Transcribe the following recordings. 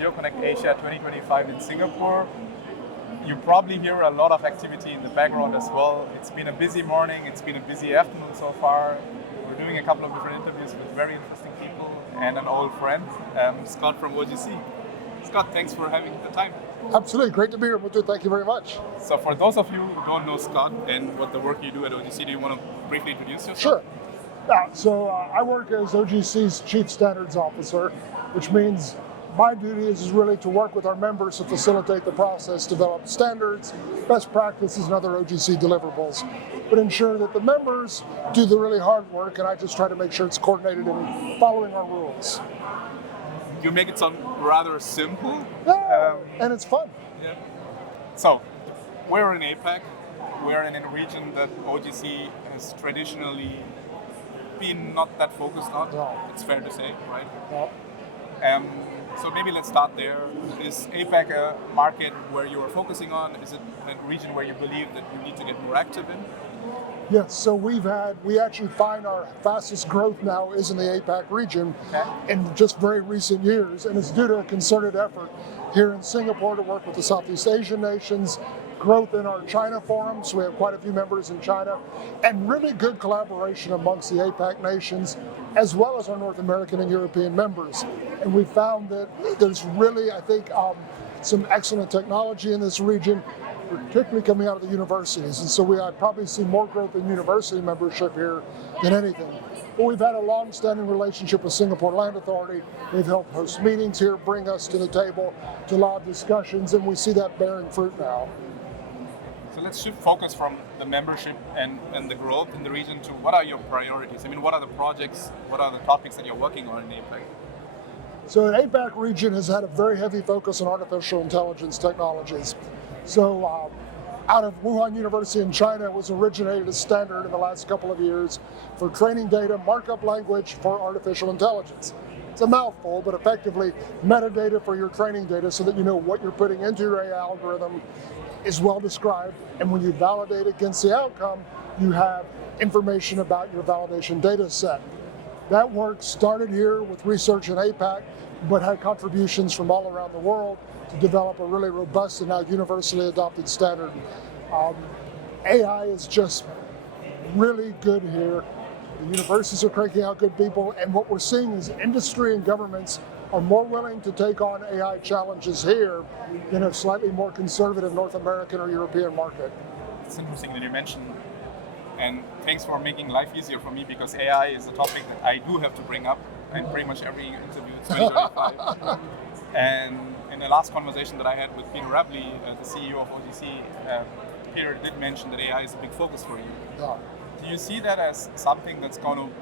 Geo Connect Asia 2025 in Singapore. You probably hear a lot of activity in the background as well. It's been a busy morning, it's been a busy afternoon so far. We're doing a couple of different interviews with very interesting people and an old friend, Scott from OGC. Scott, thanks for having the time. Absolutely, great to be here with you. Thank you very much. So for those of you who don't know Scott and what the work you do at OGC, do you want to briefly introduce yourself? Sure. I work as OGC's Chief Standards Officer, which means my duty is really to work with our members to facilitate the process, develop standards, best practices, and other OGC deliverables, but ensure that the members do the really hard work, and I just try to make sure it's coordinated and following our rules. You make it sound rather simple. Yeah, and it's fun. Yeah. So, we're in APAC. We're in a region that OGC has traditionally been not that focused on. No. It's fair to say, right? No. So maybe let's start there. Is APAC a market where you are focusing on? Is it a region where you believe that you need to get more active in? Yes, so we actually find our fastest growth now is in the APAC region in just very recent years, and it's due to a concerted effort here in Singapore to work with the Southeast Asian nations, growth in our China forum, so we have quite a few members in China, and really good collaboration amongst the APAC nations, as well as our North American and European members. And we found that there's really, I think, some excellent technology in this region, particularly coming out of the universities. And so I probably see more growth in university membership here than anything. But we've had a long-standing relationship with Singapore Land Authority. They've helped host meetings here, bring us to the table to a lot of discussions, and we see that bearing fruit now. So let's shift focus from the membership and the growth in the region to what are your priorities? I mean, what are the projects, what are the topics that you're working on in APAC? So the APAC region has had a very heavy focus on artificial intelligence technologies. So out of Wuhan University in China was originated a standard in the last couple of years for training data markup language for artificial intelligence. It's a mouthful, but effectively metadata for your training data so that you know what you're putting into your AI algorithm is well described, and when you validate against the outcome, you have information about your validation data set. That work started here with research in APAC, but had contributions from all around the world to develop a really robust and now universally adopted standard. AI is just really good here. The universities are cranking out good people, and what we're seeing is industry and governments are more willing to take on AI challenges here than a slightly more conservative North American or European market. It's interesting that you mentioned, and thanks for making life easier for me, because AI is a topic that I do have to bring up in pretty much every interview in 2025. And in the last conversation that I had with Peter Rabley, the CEO of OGC, Peter did mention that AI is a big focus for you. Yeah. Do you see that as something that's going to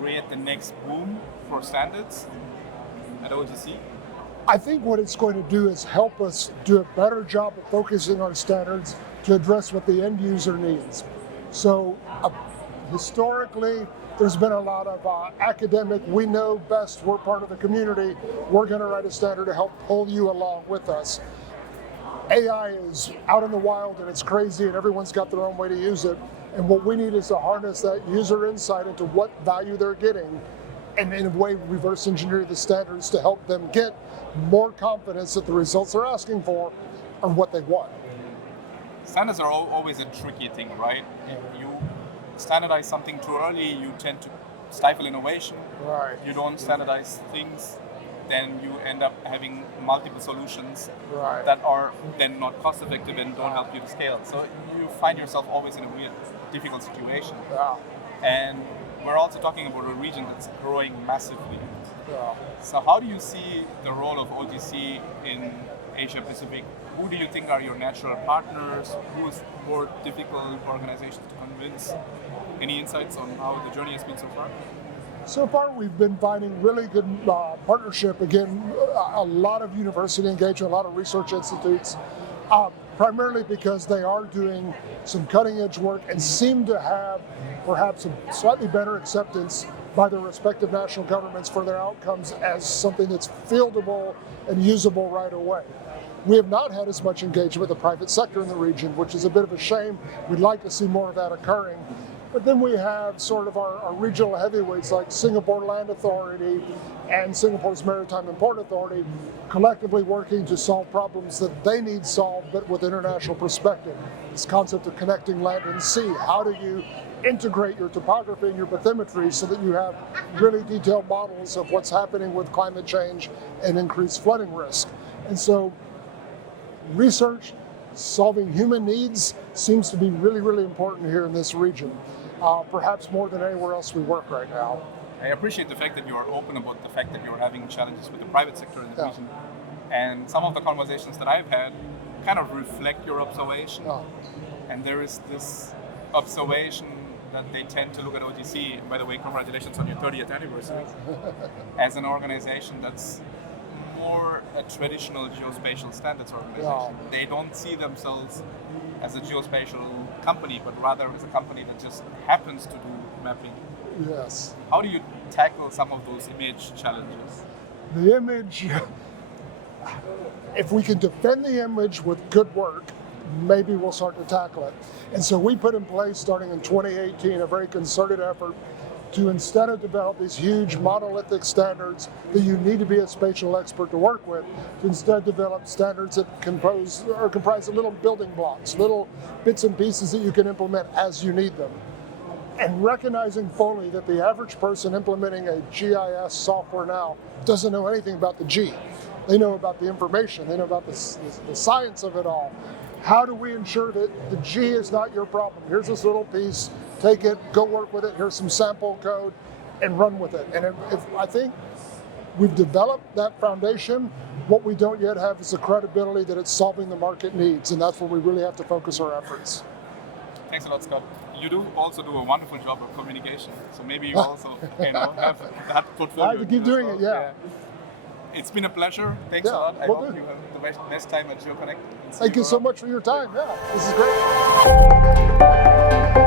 create the next boom for standards at OGC? I think what it's going to do is help us do a better job of focusing on standards to address what the end user needs. So historically, there's been a lot of academic, we know best, we're part of the community, we're going to write a standard to help pull you along with us. AI is out in the wild and it's crazy and everyone's got their own way to use it. And what we need is to harness that user insight into what value they're getting and in a way reverse engineer the standards to help them get more confidence that the results they're asking for are what they want. Standards are always a tricky thing, right? If you standardize something too early, you tend to stifle innovation. Right. You don't standardize things, then you end up having multiple solutions that are then not cost effective and don't help you to scale. So you find yourself always in a weird, difficult situation. Yeah. And we're also talking about a region that's growing massively. Yeah. So how do you see the role of OGC in Asia Pacific? Who do you think are your natural partners? Who is more difficult organizations to convince? Any insights on how the journey has been so far? So far, we've been finding really good partnership. Again, a lot of university engagement, a lot of research institutes, primarily because they are doing some cutting edge work and seem to have perhaps a slightly better acceptance by their respective national governments for their outcomes as something that's fieldable and usable right away. We have not had as much engagement with the private sector in the region, which is a bit of a shame. We'd like to see more of that occurring. But then we have sort of our regional heavyweights like Singapore Land Authority and Singapore's Maritime and Port Authority collectively working to solve problems that they need solved, but with international perspective. This concept of connecting land and sea. How do you integrate your topography and your bathymetry so that you have really detailed models of what's happening with climate change and increased flooding risk? And so research, solving human needs seems to be really, really important here in this region, perhaps more than anywhere else we work right now. I appreciate the fact that you are open about the fact that you're having challenges with the private sector in the region. And some of the conversations that I've had kind of reflect your observation. And there is this observation that they tend to look at OGC, and by the way, congratulations on your 30th anniversary, as an organization that's more a traditional geospatial standards organization. They don't see themselves as a geospatial company, but rather as a company that just happens to do mapping. Yes. How do you tackle some of those image challenges? The image, if we can defend the image with good work, maybe we'll start to tackle it. And so we put in place, starting in 2018, a very concerted effort to, instead of develop these huge monolithic standards that you need to be a spatial expert to work with, to instead develop standards that comprise of little building blocks, little bits and pieces that you can implement as you need them. And recognizing fully that the average person implementing a GIS software now doesn't know anything about the G. They know about the information, they know about the science of it all. How do we ensure that the G is not your problem? Here's this little piece, take it, go work with it, here's some sample code, and run with it. And if I think we've developed that foundation, what we don't yet have is the credibility that it's solving the market needs, and that's where we really have to focus our efforts. Thanks a lot, Scott. You do also do a wonderful job of communication, so maybe you also have that portfolio. I have to keep doing it, yeah. It's been a pleasure. Thanks a lot. I hope you have the best time at Geo Connect. Thank you so much for your time. Yeah, this is great.